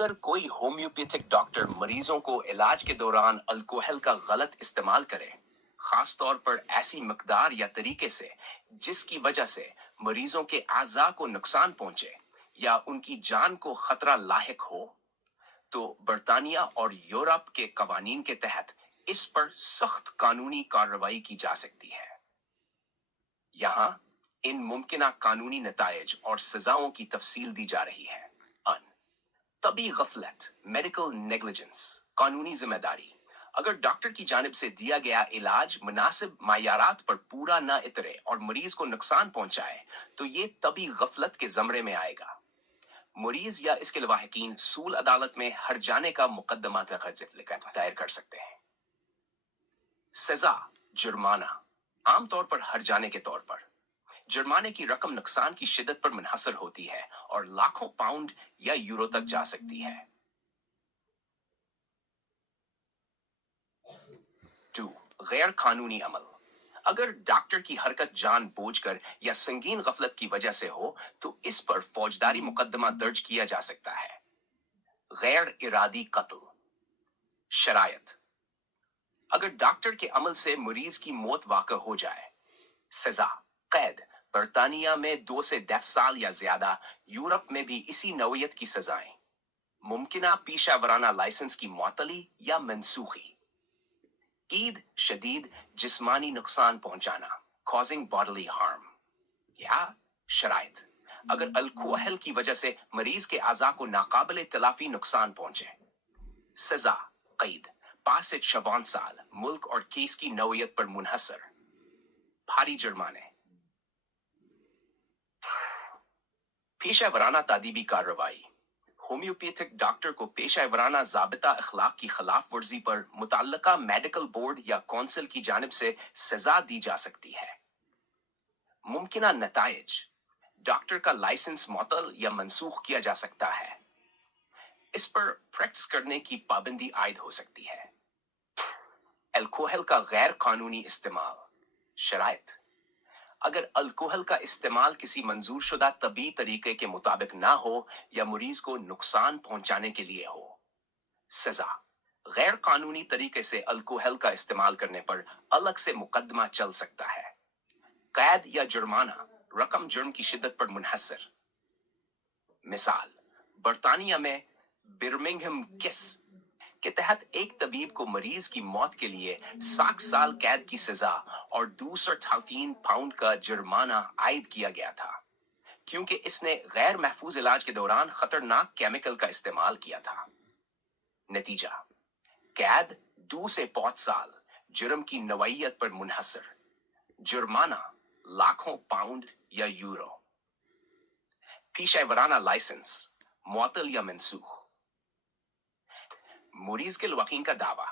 अगर कोई homeopathic doctor मरीजों को इलाज के दौरान अल्कोहल का गलत इस्तेमाल करे, खास तौर पर ऐसी मकदार या तरीके से जिसकी वजह से मरीजों के आज़ा को नुकसान पहुंचे या उनकी जान को खतरा लाहिक हो, तो बर्तानिया और यूरोप के कवानीन के तहत इस पर सख्त कानूनी कार्रवाई की जा सकती है। यहाँ इन मुमकिना कानूनी नतायज और सजाओं की तफसील दी जा रही है। तभी गफलत, मेडिकल नेग्लिजेंस, कानूनी जिम्मेदारी। अगर डॉक्टर की जानिब से दिया गया इलाज मुनासिब मायारात पर पूरा न उतरे और मरीज को नुकसान पहुंचाए, तो ये तभी गफलत के जमरे में आएगा। मरीज या इसके लवाहिकीन सूल अदालत में हर जाने का मुकदमा दायर कर सकते हैं। सजा, जुर्माना। आमतौर पर हर जाने के तौर पर जुर्माने की रकम नुकसान की शिद्दत पर मुनहसर होती है और लाखों पाउंड या यूरो तक जा सकती है। 2. गैर कानूनी अमल। अगर डॉक्टर की हरकत जानबूझकर या संगीन गफलत की वजह से हो, तो इस पर फौजदारी मुकदमा दर्ज किया जा सकता है। गैर इरादी कत्ल। शरायत। अगर डॉक्टर के अमल से मरीज की मौत वाक़ हो जाए, सजा, कैद। बर्तानिया में 2 से 10 साल या ज्यादा, यूरोप में भी इसी नौयत की सजाएं। मुमकिना पेशा वराना लाइसेंस की मुअत्तली या मनसूखी। ईद शदीद जिस्मानी नुकसान पहुंचाना, कॉजिंग बॉडली हार्म। या शराइत, अगर अल्कोहल की वजह से मरीज के आज़ा को नाकाबिले तलाफी नुकसान पहुंचे। सजा, कैद 5 से 56 साल, मुल्क और केस की नौयत पर मुनहसर। भारी जुर्माने। पेशा वराना तादीबी कार्रवाई। होम्योपैथिक डॉक्टर को पेशा वराना ज़ाबिता अखलाक की खिलाफ वर्जी पर मुतल्लका मेडिकल बोर्ड या कौंसिल की जानिब से सजा दी जा सकती है। मुमकिना नतायज, डॉक्टर का लाइसेंस मुअत्तल या मनसूख किया जा सकता है। इस पर प्रैक्टिस करने की पाबंदी आयद हो सकती है। अल्कोहल का गैर कानूनी इस्तेमाल। शराइत, अगर अल्कोहल का इस्तेमाल किसी मंजूर शुदा तबी तरीके के मुताबिक ना हो या मरीज को नुकसान पहुंचाने के लिए हो। सजा, गैर कानूनी तरीके से अल्कोहल का इस्तेमाल करने पर अलग से मुकदमा चल सकता है। कैद या जुर्माना, रकम जुर्म की शिद्दत पर मुनहसर। मिसाल, बर्तानिया में बिर्मिंघम केस के तहत एक तबीब को मरीज की मौत के लिए 60 साल कैद की सजा और 258 पाउंड का जुर्माना आयद किया गया था, क्योंकि इसने गैर महफूज इलाज के दौरान खतरनाक केमिकल का इस्तेमाल किया था। नतीजा, कैद 2 से 5 साल, जुर्म की नवैयत पर मुनहसर। जुर्माना लाखों पाउंड या यूरो। पेशा वराना लाइसेंस मुअत्तल या मनसूख। मरीज के वकील का दावा,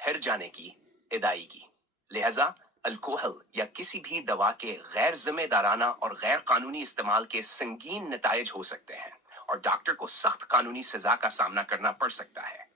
हर जाने की अदायगी, लिहाजा अल्कोहल या किसी भी दवा के गैर जिम्मेदाराना और गैर कानूनी इस्तेमाल के संगीन नतायज हो सकते हैं और डॉक्टर को सख्त कानूनी सजा का सामना करना पड़ सकता है।